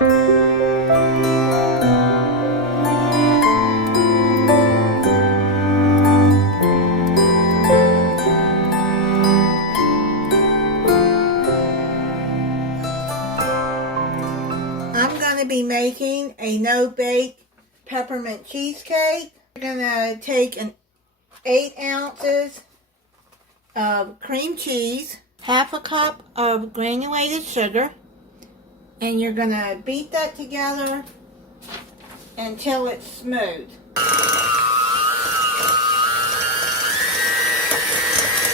I'm going to be making a no-bake peppermint cheesecake. We're going to take 8 ounces of cream cheese, half a cup of granulated sugar, and you're going to beat that together until it's smooth.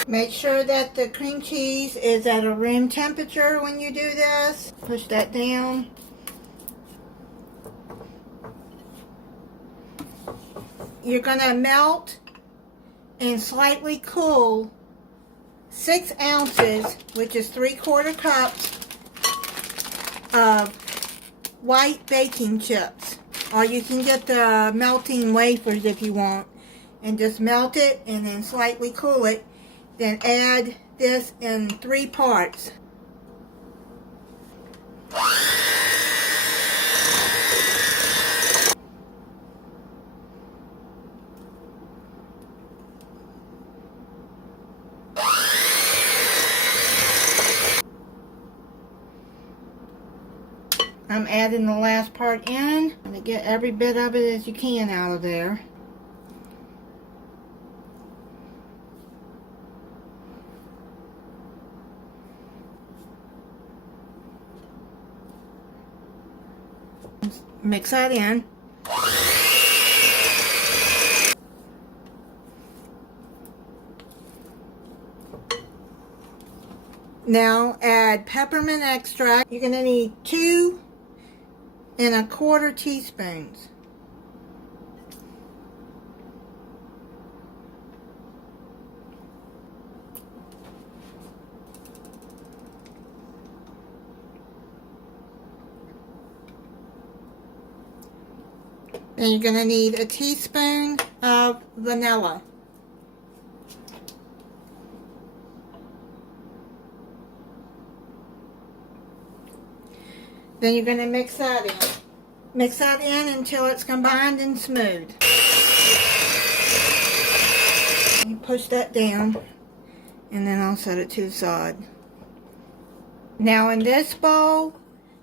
Make sure that the cream cheese is at a room temperature when you do this. Push that down. You're going to melt and slightly cool 6 ounces, which is 3/4 cups of white baking chips. Or you can get the melting wafers if you want. And just melt it and then slightly cool it. Then add this in 3 parts. I'm adding the last part in to get every bit of it as you can out of there. Mix that in. Now add peppermint extract. You're going to need 2 1/4 teaspoons. Then you're going to need a teaspoon of vanilla. Then you're going to mix that in. Mix that in until it's combined and smooth. You push that down, and then I'll set it to the side. Now in this bowl,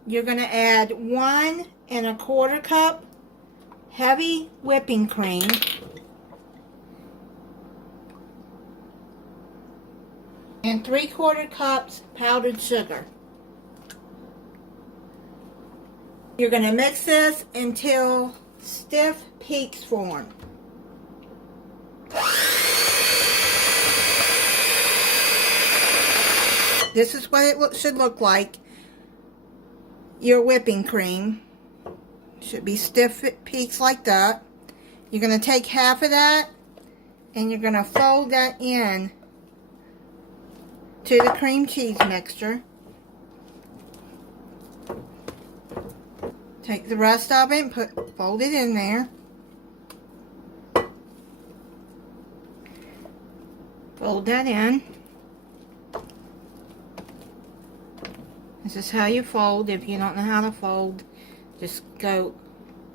you're going to add 1 1/4 cup heavy whipping cream. And 3/4 cups powdered sugar. You're going to mix this until stiff peaks form. This is what it should look like. Your whipping cream should be stiff peaks like that. You're going to take half of that and you're going to fold that in to the cream cheese mixture. Take the rest of it and fold it in there. Fold that in. This is how you fold. If you don't know how to fold, just go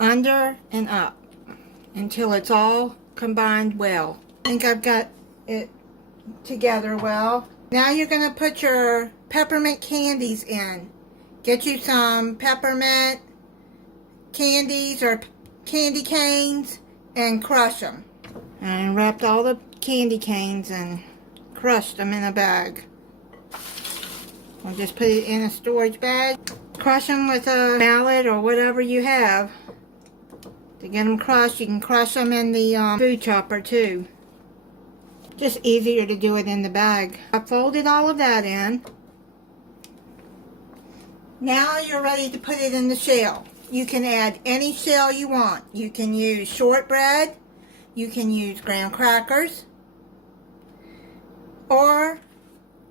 under and up until it's all combined well. I think I've got it together well. Now you're going to put your peppermint candies in. Get you some peppermint candies or candy canes and crush them. And wrapped all the candy canes and crushed them in a bag. I'll just put it in a storage bag. Crush them with a mallet or whatever you have. To get them crushed, you can crush them in the food chopper too. Just easier to do it in the bag. I folded all of that in. Now you're ready to put it in the shell. You can add any shell you want. You can use shortbread, you can use graham crackers, or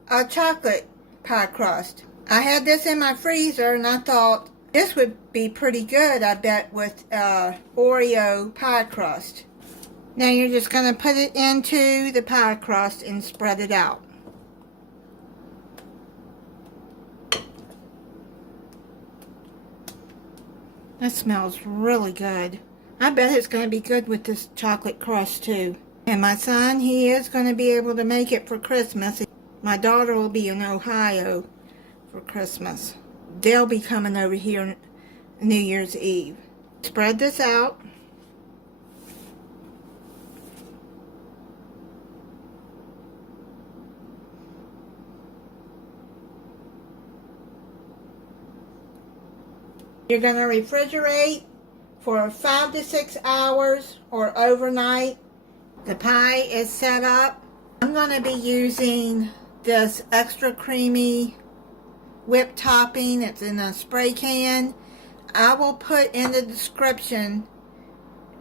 a chocolate pie crust. I had this in my freezer and I thought this would be pretty good, I bet, with Oreo pie crust. Now you're just going to put it into the pie crust and spread it out. That smells really good. I bet it's going to be good with this chocolate crust too. And my son, he is going to be able to make it for Christmas. My daughter will be in Ohio for Christmas. They'll be coming over here New Year's Eve. Spread this out. You're going to refrigerate for 5 to 6 hours or overnight. The pie is set up. I'm going to be using this extra creamy whipped topping. It's in a spray can. I will put in the description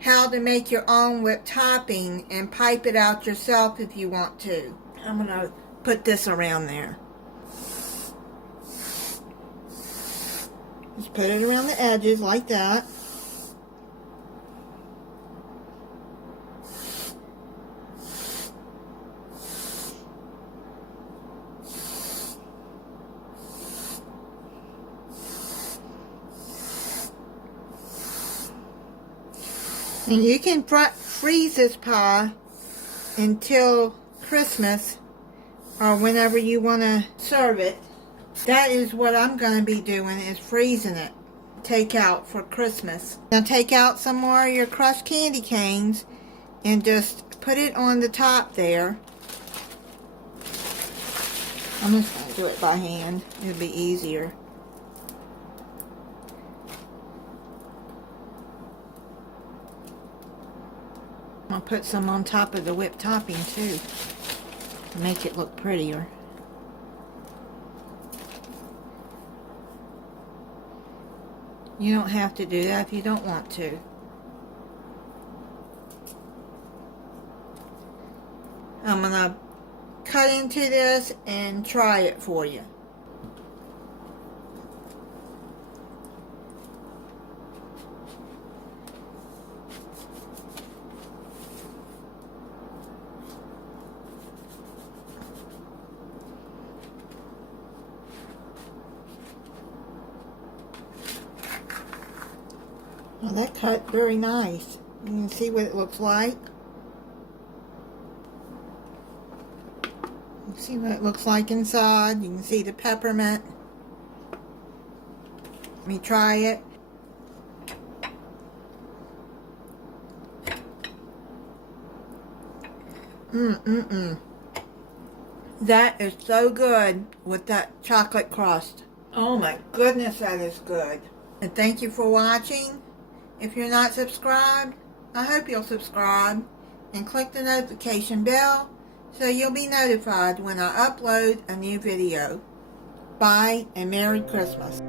how to make your own whipped topping and pipe it out yourself if you want to. I'm going to put this around there. Just put it around the edges like that. And you can freeze this pie until Christmas or whenever you want to serve it. That is what I'm going to be doing, is freezing it. Take out for Christmas. Now take out some more of your crushed candy canes and just put it on the top there. I'm just going to do it by hand. It'll be easier. I'll put some on top of the whipped topping too to make it look prettier. You don't have to do that if you don't want to. I'm going to cut into this and try it for you. Well, that cut very nice. You can see what it looks like. You can see what it looks like inside. You can see the peppermint. Let me try it. That is so good with that chocolate crust. Oh my goodness, that is good. And thank you for watching. If you're not subscribed, I hope you'll subscribe and click the notification bell so you'll be notified when I upload a new video. Bye and Merry Christmas.